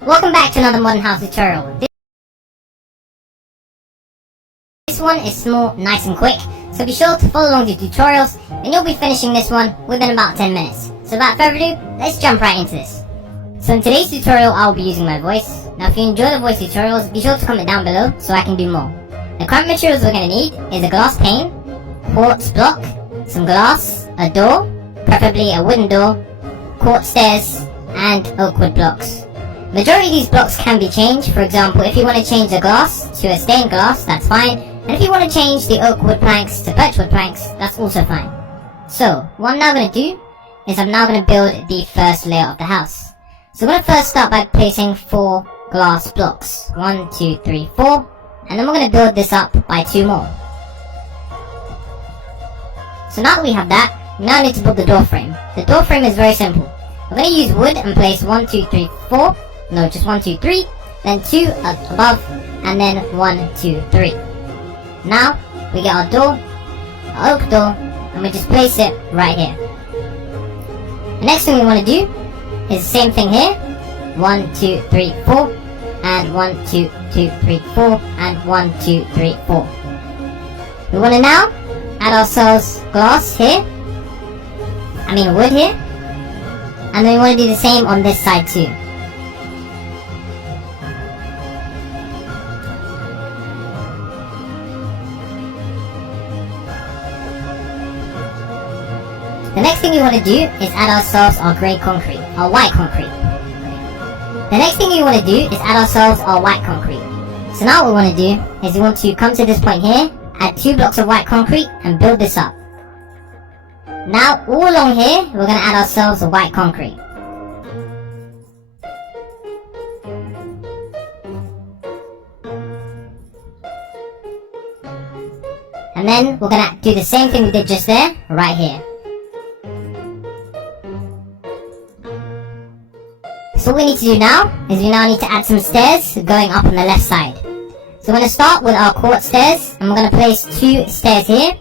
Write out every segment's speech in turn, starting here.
Welcome back to another Modern House tutorial. This one is small, nice and quick, so be sure to follow along the tutorials and you'll be finishing this one within about 10 minutes. So without further ado, let's jump right into this. So in today's tutorial I'll be using my voice. Now if you enjoy the voice tutorials, be sure to comment down below so I can do more. The current materials we're going to need is a glass pane, quartz block, some glass, a door, preferably a wooden door, quartz stairs, and oak wood blocks. Majority of these blocks can be changed. For example, if you want to change the glass to a stained glass, that's fine. And if you want to change the oak wood planks to birch wood planks, that's also fine. So, what I'm now going to do is I'm now going to build the first layer of the house. So I'm going to first start by placing 4 glass blocks. 1, 2, 3, 4. And then we're going to build this up by 2 more. So now that we have that, we now need to build the door frame. The door frame is very simple. We're going to use wood and place 1, 2, 3, 4. No, just 1, 2, 3. Then 2 up above. And then 1, 2, 3. Now, we get our door, our oak door, and we just place it right here. The next thing we want to do is the same thing here. 1, 2, 3, 4. And 1, 2, 2, 3, 4. And 1, 2, 3, 4. We want to now add ourselves glass here. Wood here. And then we want to do the same on this side too. The next thing we want to do is add ourselves our grey concrete, our white concrete. The next thing we want to do is add ourselves our white concrete. So now what we want to do is we want to come to this point here, add 2 blocks of white concrete and build this up. Now all along here, we're going to add ourselves a white concrete. And then we're going to do the same thing we did just there, right here. So what we need to do now is we now need to add some stairs going up on the left side. So we're going to start with our quartz stairs, and we're going to place 2 stairs here,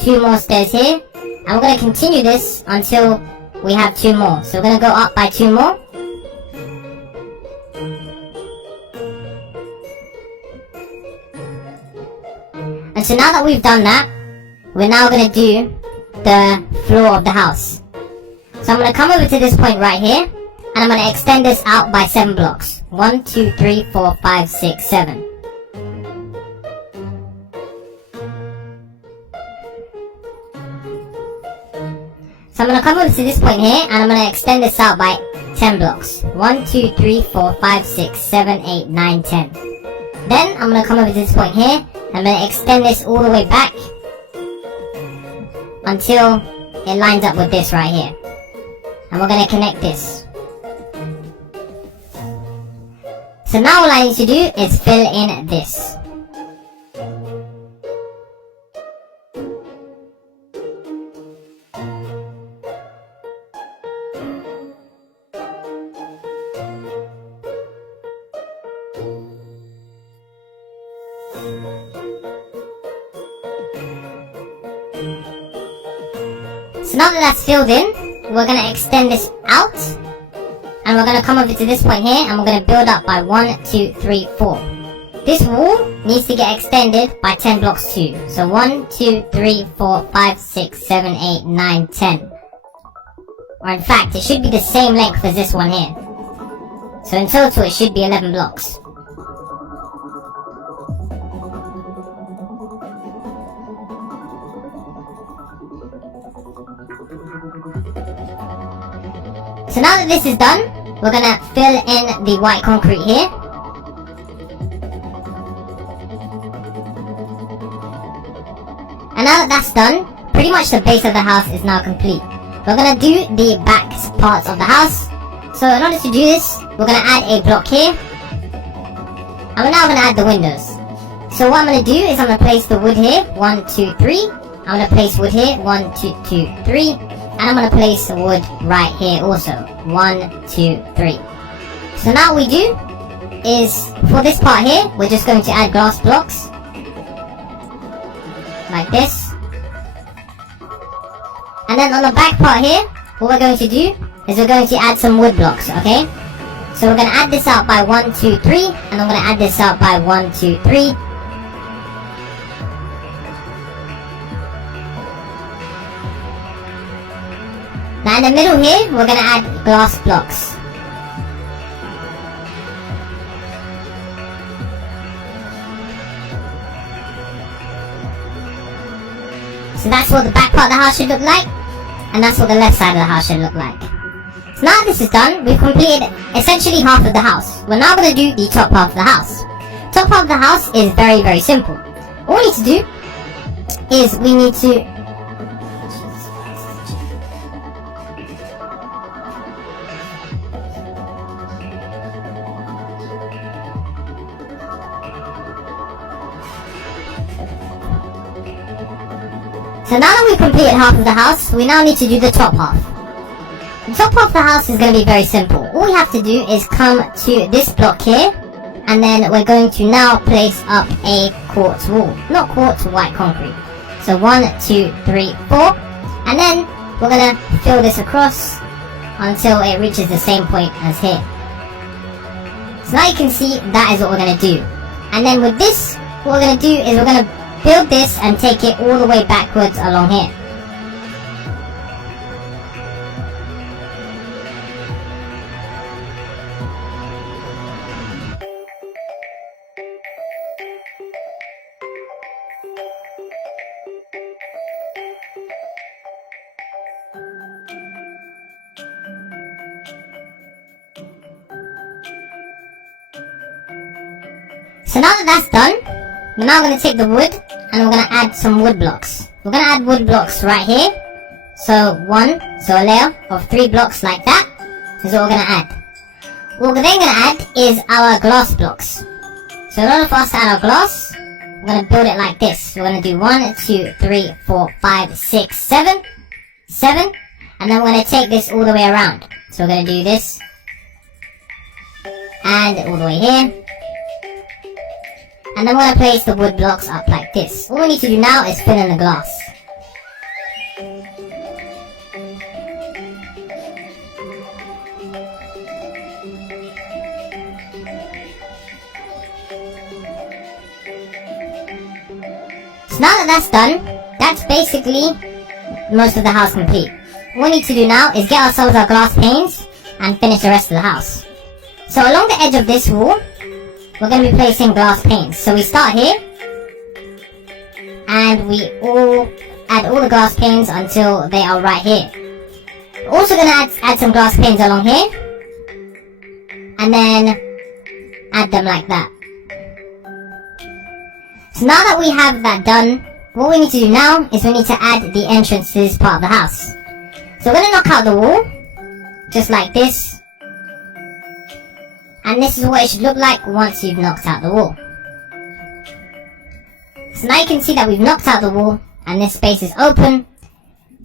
2 more stairs here, and we're going to continue this until we have 2 more. So we're going to go up by 2 more. And so now that we've done that, we're now going to do the floor of the house. So I'm going to come over to this point right here, and I'm going to extend this out by 7 blocks. 1, 2, 3, 4, 5, 6, 7. So I'm going to come over to this point here, and I'm going to extend this out by 10 blocks. 1, 2, 3, 4, 5, 6, 7, 8, 9, 10. Then I'm going to come over to this point here, and I'm going to extend this all the way back until it lines up with this right here. And we're going to connect this. So now all I need to do is fill in this. So now that that's filled in, we're going to extend this out. And we're going to come over to this point here, and we're going to build up by 1, 2, 3, 4. This wall needs to get extended by 10 blocks too. So 1, 2, 3, 4, 5, 6, 7, 8, 9, 10. Or in fact, it should be the same length as this one here. So in total, it should be 11 blocks. So now that this is done, we're going to fill in the white concrete here. And now that that's done, pretty much the base of the house is now complete. We're going to do the back parts of the house. So in order to do this, we're going to add a block here. And we're now going to add the windows. So what I'm going to do is I'm going to place the wood here, 1, 2, 3. I'm going to place wood here, 1, 2, 2, 3. And I'm going to place the wood right here also. 1, 2, 3. So now what we do is, for this part here, we're just going to add glass blocks. Like this. And then on the back part here, what we're going to do is we're going to add some wood blocks, okay? So we're going to add this out by 1, 2, 3, and I'm going to add this out by 1, 2, 3. Now in the middle here, we're going to add glass blocks. So that's what the back part of the house should look like, and that's what the left side of the house should look like. So now that this is done, we've completed essentially half of the house. We're now going to do the top half of the house. Top half of the house is very, very simple. All we need to do is we need to So now that we've completed half of the house, we now need to do the top half. The top half of the house is going to be very simple. All we have to do is come to this block here, and then we're going to now place up a quartz wall. Not quartz, white concrete. So 1, 2, 3, 4. And then we're going to fill this across until it reaches the same point as here. So now you can see that is what we're going to do. And then with this, what we're going to do is we're going to build this and take it all the way backwards along here. So now that that's done, we're now going to take the wood and we're going to add some wood blocks. We're going to add wood blocks right here. So a layer of 3 blocks like that is what we're going to add. What we're then going to add is our glass blocks. So in order for us to add our glass, we're going to build it like this. We're going to do 1, 2, 3, 4, 5, 6, 7. 7. And then we're going to take this all the way around. So we're going to do this. And all the way here. And then we're going to place the wood blocks up like this. All we need to do now is fill in the glass. So now that that's done, that's basically most of the house complete. What we need to do now is get ourselves our glass panes and finish the rest of the house. So along the edge of this wall, we're going to be placing glass panes. So we start here, and we add all the glass panes until they are right here. We're also going to add some glass panes along here, and then add them like that. So now that we have that done, what we need to do now is we need to add the entrance to this part of the house. So we're going to knock out the wall, just like this. And this is what it should look like once you've knocked out the wall. So now you can see that we've knocked out the wall and this space is open.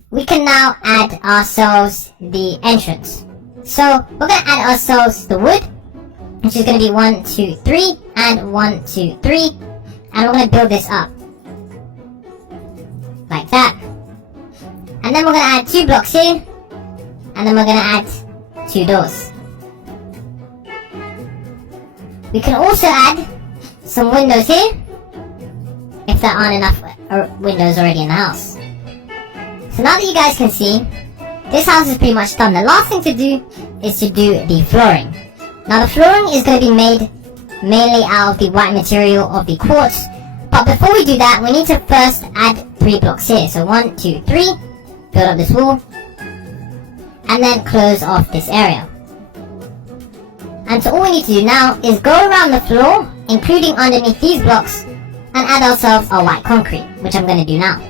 We can now add ourselves the entrance. So we're going to add ourselves the wood, which is going to be 1, 2, 3, and 1, 2, 3. And we're going to build this up. Like that. And then we're going to add 2 blocks here. And then we're going to add 2 doors. We can also add some windows here, if there aren't enough windows already in the house. So now that you guys can see, this house is pretty much done. The last thing to do is to do the flooring. Now the flooring is going to be made mainly out of the white material of the quartz. But before we do that, we need to first add 3 blocks here. So 1, 2, 3, build up this wall, and then close off this area. And so all we need to do now is go around the floor, including underneath these blocks, and add ourselves our white concrete, which I'm going to do now.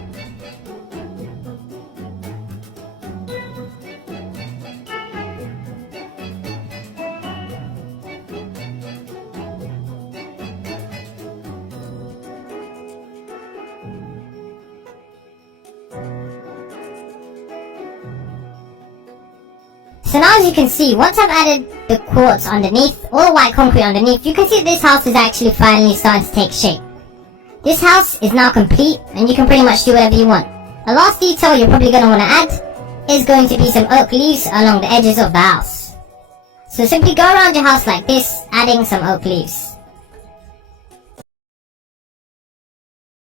So now as you can see, once I've added the quartz underneath, or the white concrete underneath, you can see that this house is actually finally starting to take shape. This house is now complete, and you can pretty much do whatever you want. The last detail you're probably going to want to add is going to be some oak leaves along the edges of the house. So simply go around your house like this, adding some oak leaves.